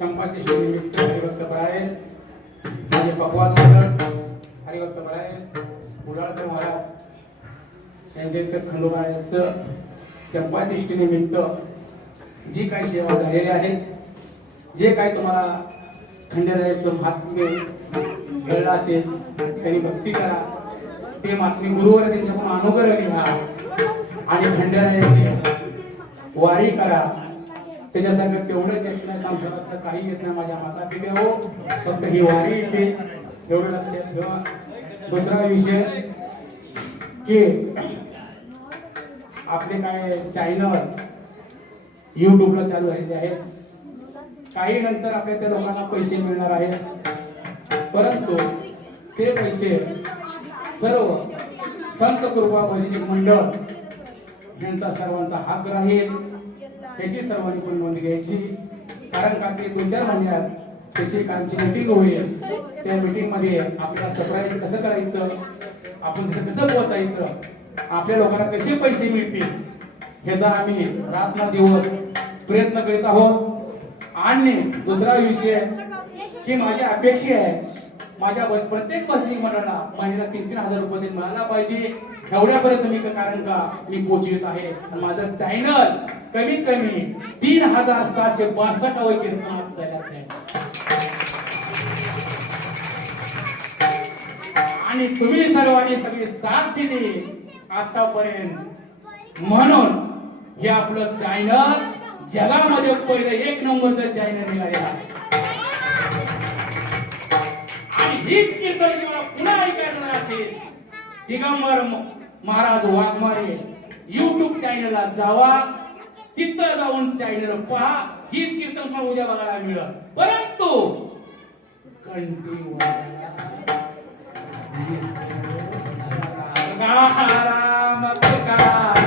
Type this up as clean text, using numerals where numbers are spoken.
चंपाची श्री हरिभक्त परायण माझे पकवास मंडळ हरिभक्त परायण उडाळकर महाराज यांच्या इतर खंडोबाचं चंपाची इष्टीनिमित्त जी काही सेवा झालेली आहे, जे काही तुम्हाला खंडेरायाचं महात्म्य कळलं असेल त्यांनी भक्ती करा, ते महात्म्य गुरुवर त्यांच्याकडून अनुग्रह घ्या आणि खंडेरायाची वारी करा. त्याच्यासाठी तेवढंच येत सांगतात काही येत नाही माझ्या माता पित्या हो, फक्त ही वारी येते एवढं लक्षात ठेवा. दुसरा विषय की आपले काय चॅनल युट्यूबला चालू झालेले आहेत, काही नंतर आपल्या त्या लोकांना पैसे मिळणार आहेत, परंतु ते पैसे सर्व संत कृपा भजनी मंडळ यांचा सर्वांचा हक राहील. त्याची सर्वांनी पण नोंद घ्यायची, कारण का ते 2-4 महिन्यात त्याची कामची मीटिंग होईल. त्या मीटिंग मध्ये आपल्याला सरप्राईज कसं करायचं, आपण कसं पोहोचायचं, आपल्या लोकांना कसे पैसे मिळतील ह्याचा आम्ही रात्र दिवस प्रयत्न करीत आहोत. आणि दुसरा विषय ही माझी अपेक्षा आहे. माझ्या प्रत्येक बसनिक मंडळाला महिन्याला 3,000 रुपये तरी मिळाला पाहिजे. एवढ्यापर्यंत मी कारण का मी पोहोचत आहे. आणि माझं चॅनल कमीत कमी 3,762 वर कीर्तनात जायला आहे. आणि तुम्ही सर्वांनी सगळी साथ दिली आतापर्यंत, म्हणून हे आपलं चॅनल जगामध्ये पहिलं 1 नंबरचं चॅनल निघालेलं आहे. आणि हीच कीर्तन तुम्हाला पुन्हा ऐकायचं असेल, दिगंबर महाराज वाघमारे YouTube चॅनलला जावा, तिथं जाऊन चॅनल पहा. हीच कीर्तन पण उद्या बघायला मिळेल. परंतु कंटिन्यू राम तुकाराम